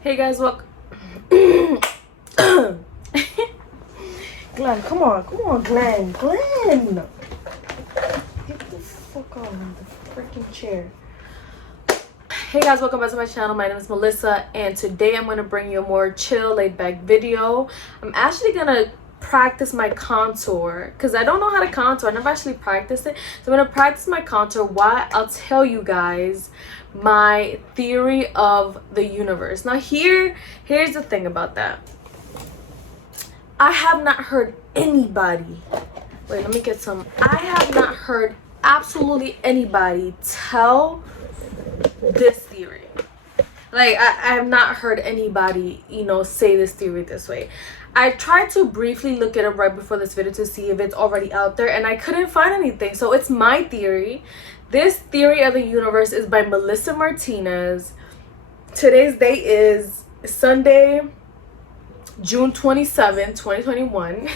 Hey guys, welcome. Glenn, come on, Glenn. Get the fuck on the freaking chair. Hey guys, welcome back to my channel. My name is Melissa, and today I'm gonna bring you a more chill, laid-back video. I'm actually gonna practice my contour because I don't know how to contour. I never actually practiced it, so I'm gonna practice my contour while I'll tell you guys my theory of the universe. Now here's the thing about that. I have not heard anybody, wait, let me get some. I have not heard absolutely anybody tell this theory. Like I have not heard anybody, say this theory this way. I tried to briefly look it up right before this video to see if it's already out there, and I couldn't find anything. So it's my theory. This theory of the universe is by Melissa Martinez. Today's date is Sunday, June 27, 2021.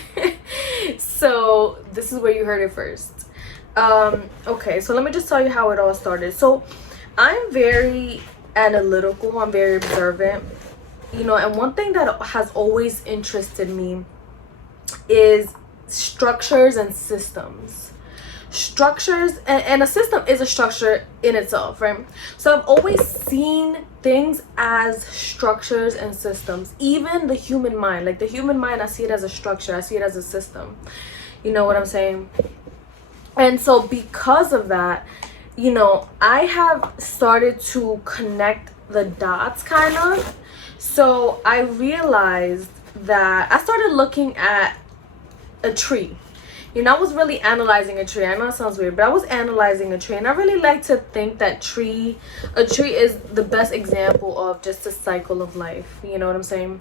So this is where you heard it first. Okay, so let me just tell you how it all started. So I'm very analytical, I'm very observant, and one thing that has always interested me is structures and systems. Structures and a system is a structure in itself, right? So I've always seen things as structures and systems. Even the human mind, like the human mind, I see it as a structure, I see it as a system. You know what I'm saying? And so because of that, I have started to connect the dots, kind of. So I realized that I started looking at a tree. I was really analyzing a tree. I know it sounds weird, but I was analyzing a tree, and I really like to think that a tree is the best example of just a cycle of life. You know what I'm saying?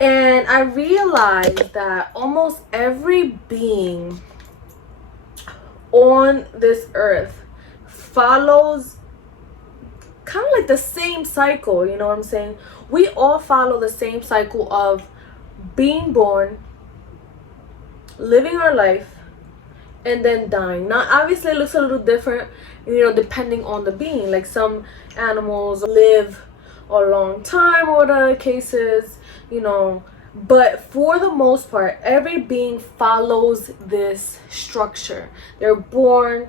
And I realized that almost every being on this earth follows kind of like the same cycle. You know what I'm saying? We all follow the same cycle of being born, living our life, and then dying. Now obviously it looks a little different, depending on the being. Like some animals live a long time, or whatever the case is, but for the most part every being follows this structure. They're born,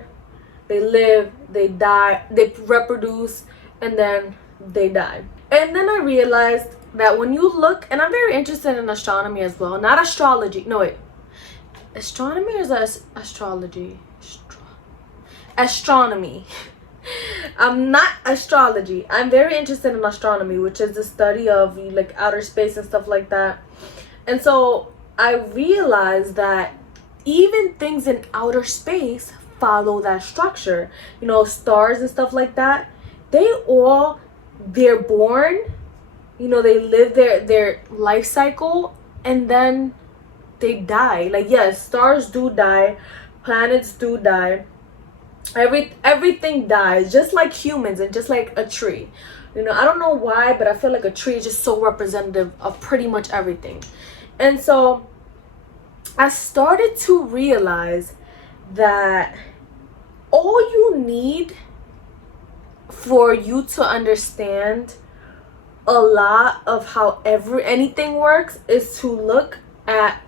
they live, they die, they reproduce, and then they die. And then I realized that when you look, and I'm very interested in astronomy as well, not astrology, no wait, astronomy or is that astrology? Astronomy. I'm not astrology. I'm very interested in astronomy, which is the study of like outer space and stuff like that. And so I realized that even things in outer space follow that structure. Stars and stuff like that, they're born, they live their life cycle, and then they die. Like, yes, stars do die, planets do die, everything dies, just like humans and just like a tree. I don't know why, but I feel like a tree is just so representative of pretty much everything. And so I started to realize that all you need for you to understand a lot of how anything works is to look at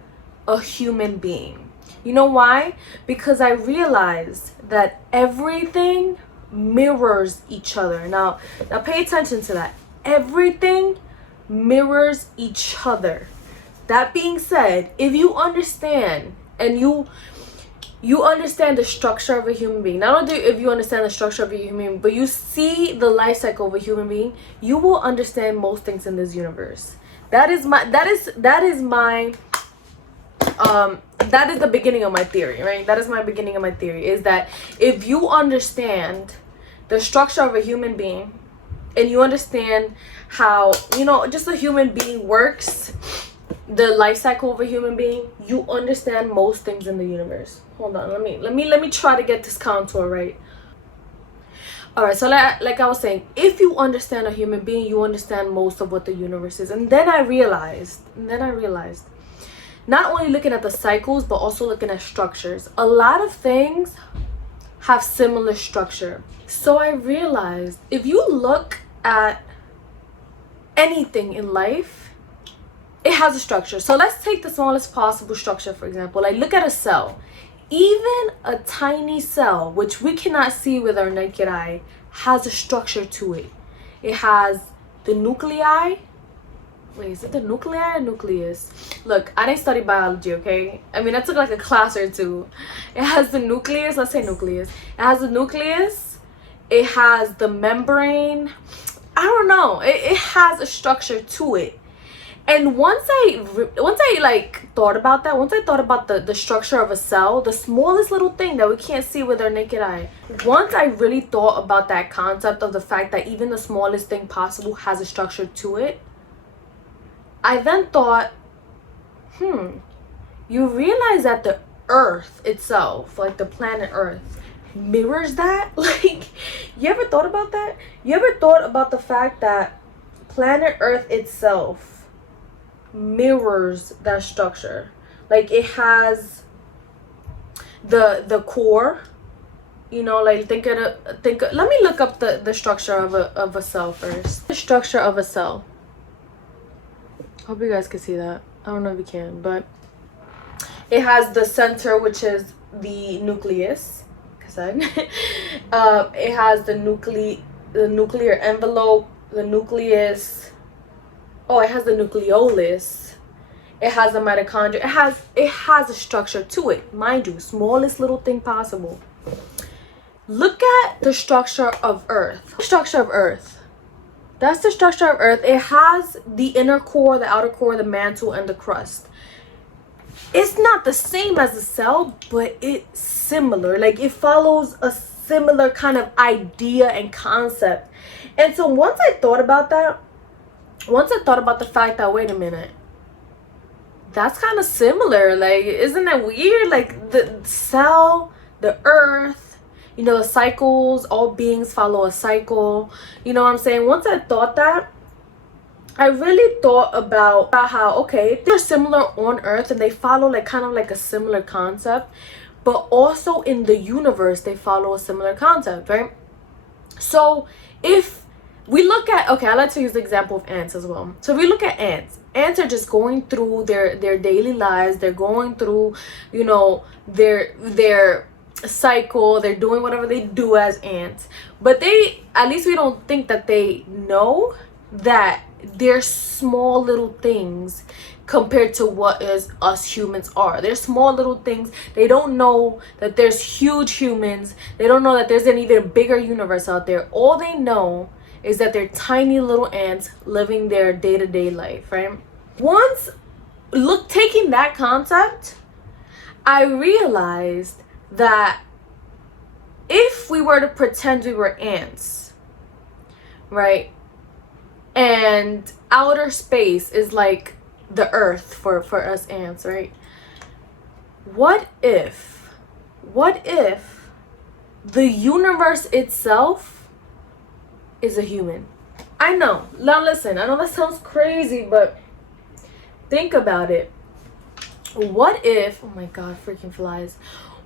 a human being. You know why? Because I realized that everything mirrors each other. Now pay attention to that. Everything mirrors each other. That being said, if you understand and you understand the structure of a human being, not only if you understand the structure of a human being, but you see the life cycle of a human being, you will understand most things in this universe. That is the beginning of my theory, right? That is my beginning of my theory, is that if you understand the structure of a human being, and you understand how, just a human being works, the life cycle of a human being, you understand most things in the universe. Hold on, let me try to get this contour right. All right, so like I was saying, if you understand a human being, you understand most of what the universe is. And then I realized, not only looking at the cycles, but also looking at structures, a lot of things have similar structure. So I realized if you look at anything in life, it has a structure. So let's take the smallest possible structure, for example. Like, look at a cell. Even a tiny cell, which we cannot see with our naked eye, has a structure to it. It has the nuclei. Wait, is it the nuclei or nucleus? Look, I didn't study biology, okay? I mean, I took like a class or two. It has the nucleus. Let's say nucleus. It has the nucleus. It has the membrane. I don't know. It has a structure to it. And once I like thought about that, once I thought about the structure of a cell, the smallest little thing that we can't see with our naked eye, once I really thought about that concept of the fact that even the smallest thing possible has a structure to it, I then thought, you realize that the earth itself, like the planet earth, mirrors that? Like, you ever thought about that? You ever thought about the fact that planet earth itself mirrors that structure? Like, it has the core, you know, like let me look up the structure of a cell first. The structure of a cell. Hope you guys can see that. I don't know if you can, but it has the center, which is the nucleus. It has the nuclear envelope, the nucleus. Oh, it has the nucleolus. It has the mitochondria. It has a structure to it, mind you, smallest little thing possible. Look at the structure of Earth. Structure of Earth. That's the structure of Earth. It has the inner core, the outer core, the mantle, and the crust. It's not the same as a cell, but it's similar. Like, it follows a similar kind of idea and concept. And so once I thought about that, once I thought about the fact that, wait a minute, that's kind of similar. Like, isn't that weird? Like, the cell, the earth, you know, the cycles, all beings follow a cycle. You know what I'm saying? Once I thought that, I really thought about how, okay, they're similar on earth and they follow like kind of like a similar concept, but also in the universe, they follow a similar concept, right? So if we look at, okay, I like to use the example of ants as well. So if we look at ants, ants are just going through their daily lives. They're going through, you know, their cycle. They're doing whatever they do as ants. But they, at least we don't think that they know that they're small little things compared to what is us humans are. They're small little things. They don't know that there's huge humans. They don't know that there's an even bigger universe out there. All they know is that they're tiny little ants living their day-to-day life, right? Once taking that concept, I realized that if we were to pretend we were ants, right, and outer space is like the earth for us ants, right? What if the universe itself is a human? I know. Now listen, I know that sounds crazy, but think about it. What if, oh my god, freaking flies.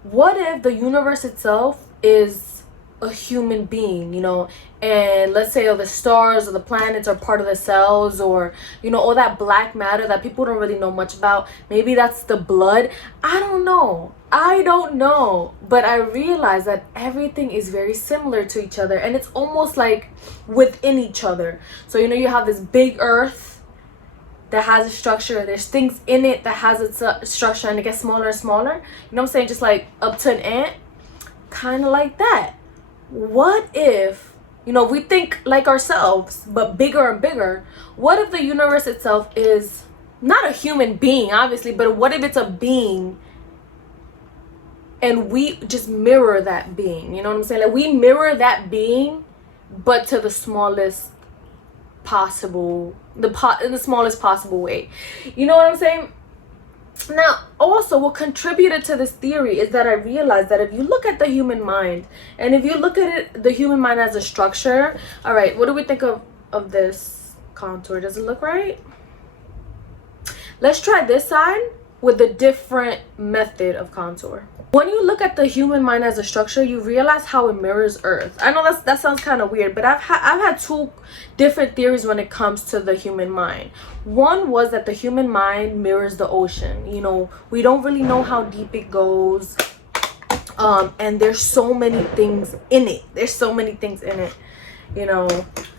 What if the universe itself is a human being, you know, and let's say the stars or the planets are part of the cells, or, you know, all that black matter that people don't really know much about. Maybe that's the blood. I don't know, but I realize that everything is very similar to each other, and it's almost like within each other. So, you know, you have this big earth that has a structure. There's things in it that has its structure, and it gets smaller and smaller, you know what I'm saying, just like up to an ant, kind of like that. What if, you know, we think like ourselves but bigger and bigger? What if the universe itself is not a human being, obviously, but what if it's a being and we just mirror that being? You know what I'm saying? Like, we mirror that being, but to the smallest possible, in the smallest possible way. You know what I'm saying? Now, also, what contributed to this theory is that I realized that if you look at the human mind, and if you look at it, the human mind as a structure, all right, what do we think of this contour? Does it look right? Let's try this side with a different method of contour. when you look at the human mind as a structure, you realize how it mirrors Earth. I know that sounds kind of weird, but I've had two different theories when it comes to the human mind. One was that the human mind mirrors the ocean. You know, we don't really know how deep it goes, and there's so many things in it. There's so many things in it, you know.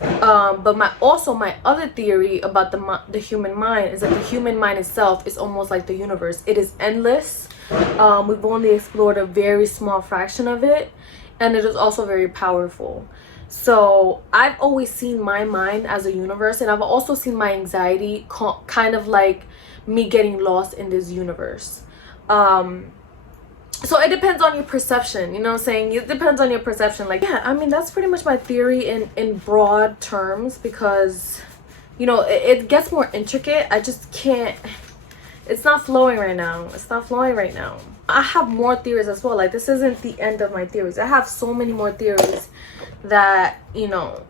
But my other theory about the human mind is that the human mind itself is almost like the universe. It is endless. We've only explored a very small fraction of it, and it is also very powerful. So I've always seen my mind as a universe, and I've also seen my anxiety kind of like me getting lost in this universe. So it depends on your perception, you know what I'm saying? It depends on your perception. Like, yeah, I mean, that's pretty much my theory in broad terms, because, you know, it gets more intricate. I just can't, it's not flowing right now. It's not flowing right now. I have more theories as well. Like, this isn't the end of my theories. I have so many more theories that, you know,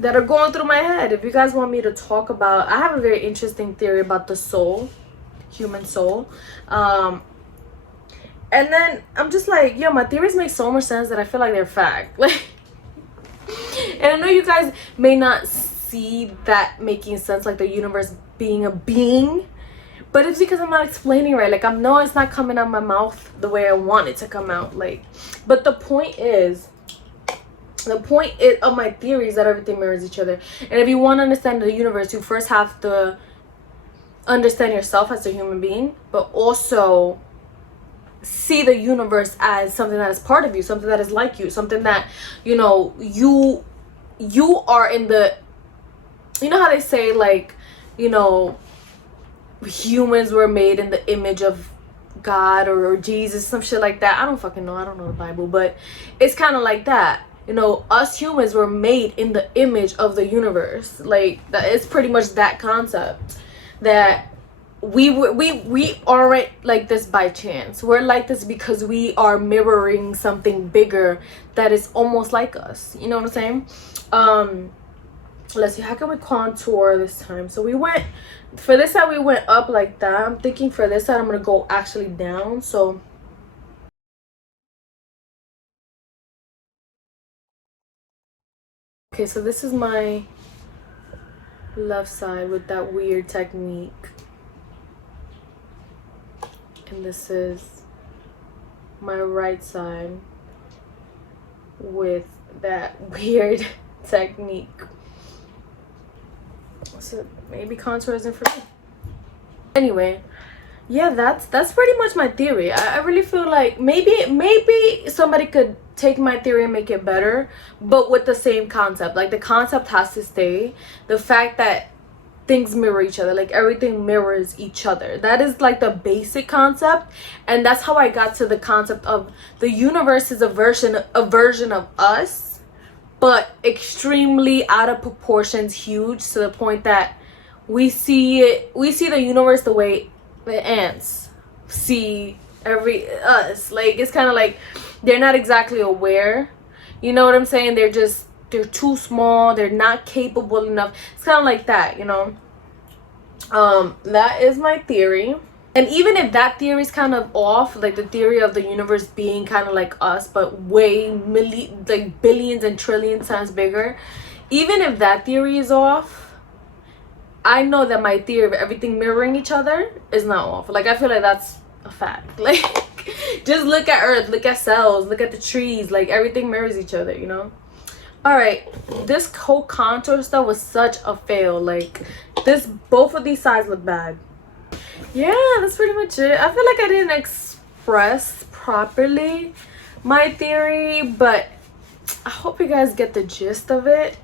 that are going through my head. If you guys want me to talk about, I have a very interesting theory about the soul, human soul. And then I'm just like, yo, my theories make so much sense that I feel like they're fact. Like, and I know you guys may not see that making sense, like the universe being a being, but it's because I'm not explaining right. Like, I know it's not coming out my mouth the way I want it to come out. Like, but the point is of my theory is that everything mirrors each other. And if you want to understand the universe, you first have to understand yourself as a human being, but also see the universe as something that is part of you, something that is like you, something that, you know, you are in the, you know how they say, like, you know, humans were made in the image of God or Jesus, some shit like that. I don't fucking know. I don't know the Bible, but it's kind of like that. You know, us humans were made in the image of the universe. Like, that, it's pretty much that concept, that we aren't like this by chance. We're like this because we are mirroring something bigger that is almost like us. You know what I'm saying? Let's see, how can we contour this time? So we went, for this side we went up like that. I'm thinking for this side I'm gonna go actually down. So okay, so this is my left side with that weird technique, and this is my right side with that weird technique. So maybe contour isn't for me. Anyway, yeah, that's pretty much my theory. I really feel like maybe somebody could take my theory and make it better, but with the same concept. Like, the concept has to stay. The fact that things mirror each other, like everything mirrors each other, that is like the basic concept. And that's how I got to the concept of the universe is a version of us, but extremely out of proportions, huge, to the point that we see the universe the way the ants see us. Like, it's kind of like they're not exactly aware, you know what I'm saying? They're too small, they're not capable enough. It's kind of like that, you know. That is my theory. And even if that theory is kind of off, like the theory of the universe being kind of like us but way like billions and trillions times bigger, even if that theory is off, I know that my theory of everything mirroring each other is not off. Like, I feel like that's a fact. Like, just look at Earth, look at cells, look at the trees, like everything mirrors each other, you know. All right, this whole contour stuff was such a fail. Like, both of these sides look bad. Yeah, that's pretty much it. I feel like I didn't express properly my theory, but I hope you guys get the gist of it.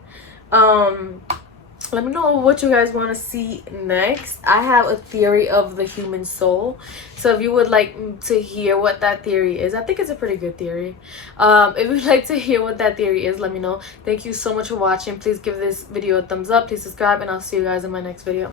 Let me know what you guys want to see next. I have a theory of the human soul, so if you would like to hear what that theory is, I think it's a pretty good theory. If you'd like to hear what that theory is, let me know. Thank you so much for watching. Please give this video a thumbs up, please subscribe, and I'll see you guys in my next video.